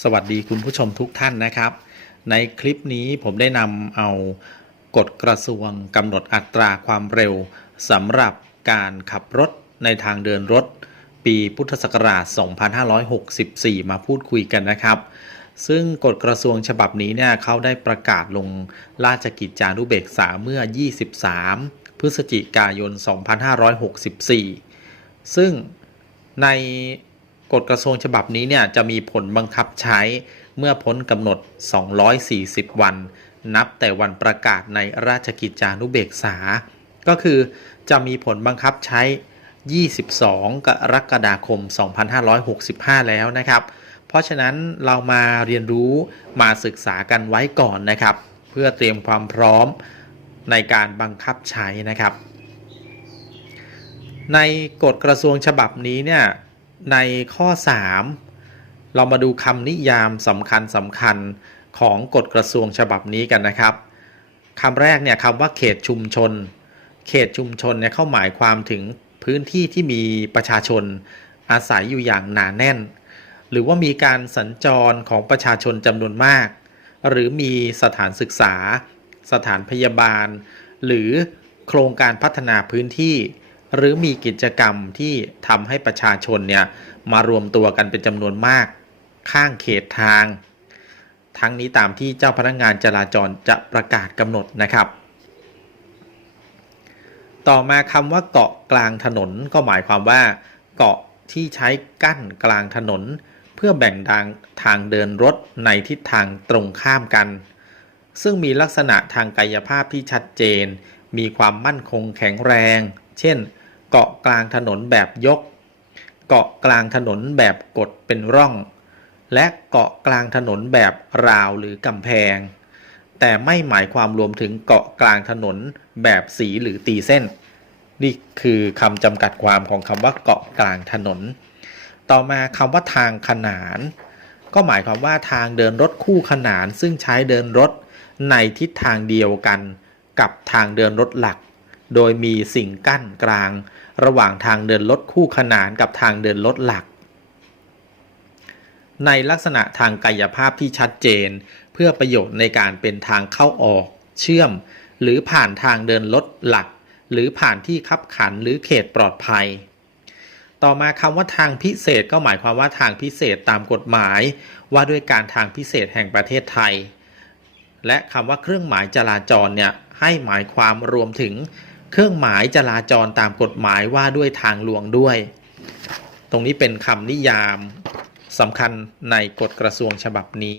สวัสดีคุณผู้ชมทุกท่านนะครับ ในคลิปนี้ผมได้นำเอากฎกระทรวงกำหนดอัตราความเร็วสำหรับการขับรถในทางเดินรถ ปีพุทธศักราช 2564 มาพูดคุยกันนะครับ ซึ่งกฎกระทรวงฉบับนี้เนี่ยเขาได้ประกาศลงราชกิจจานุเบกษาเมื่อ 23 พฤศจิกายน 2564 ซึ่งใน กฎกระทรวงฉบับนี้เนี่ยจะมีผลบังคับใช้เมื่อพ้นกำหนด 240 วัน นับแต่วันประกาศในราชกิจจานุเบกษา ก็คือจะมีผลบังคับใช้ 22 กรกฎาคม 2565 แล้วนะครับ เพราะฉะนั้นเรามาเรียนรู้มาศึกษากันไว้ก่อนนะครับ เพื่อเตรียมความพร้อมในการบังคับใช้นะครับ ในกฎกระทรวงฉบับนี้เนี่ย ในข้อ 3 เรามาดูคำนิยามสำคัญสำคัญของกฎกระทรวงฉบับนี้กันนะครับคำแรกเนี่ยคำว่าเขตชุมชน เขตชุมชนเนี่ยเข้าหมายความถึงพื้นที่ที่มีประชาชนอาศัยอยู่อย่างหนาแน่น หรือว่ามีการสัญจรของประชาชนจำนวนมาก หรือมีสถานศึกษา สถานพยาบาล หรือโครงการพัฒนาพื้นที่ หรือมีกิจกรรมที่ทำให้ประชาชนเนี่ยมารวมตัวกันเป็นจำนวนมาก ข้างเขตทาง ทั้งนี้ตามที่เจ้าพนักงานจราจรจะประกาศกำหนดนะครับ ต่อมาคำว่าเกาะกลางถนนก็หมายความว่า เกาะที่ใช้กั้นกลางถนน เพื่อแบ่งทางทางเดินรถในทิศทางตรงข้ามกัน ซึ่งมีลักษณะทางกายภาพที่ชัดเจน มีความมั่นคงแข็งแรง เช่น เกาะกลางถนนแบบยก เกาะกลางถนนแบบกดเป็นร่อง และเกาะกลางถนนแบบราวหรือกำแพง แต่ไม่หมายความรวมถึงเกาะกลางถนนแบบสีหรือตีเส้น นี่คือคำจำกัดความของคำว่าเกาะกลางถนน ต่อมาคำว่าทางขนาน ก็หมายความว่าทางเดินรถคู่ขนานซึ่งใช้เดินรถในทิศทางเดียวกันกับทางเดินรถหลัก โดยมีสิ่งกั้นกลาง ระหว่างทางเดินรถคู่ขนานกับทางเดินรถหลัก ในลักษณะทางกายภาพที่ชัดเจน เพื่อประโยชน์ในการเป็นทางเข้าออก เชื่อม หรือผ่านทางเดินรถหลัก หรือผ่านที่คับขันหรือเขตปลอดภัยต่อมาคำว่าทางพิเศษก็หมายความว่าทางพิเศษตามกฎหมาย ว่าด้วยการทางพิเศษแห่งประเทศไทย และคำว่าเครื่องหมายจราจรเนี่ยให้หมายความรวมถึง เครื่องหมายจราจรตามกฎหมายว่าด้วยทางหลวงด้วย ตรงนี้เป็นคำนิยามสำคัญในกฎกระทรวงฉบับนี้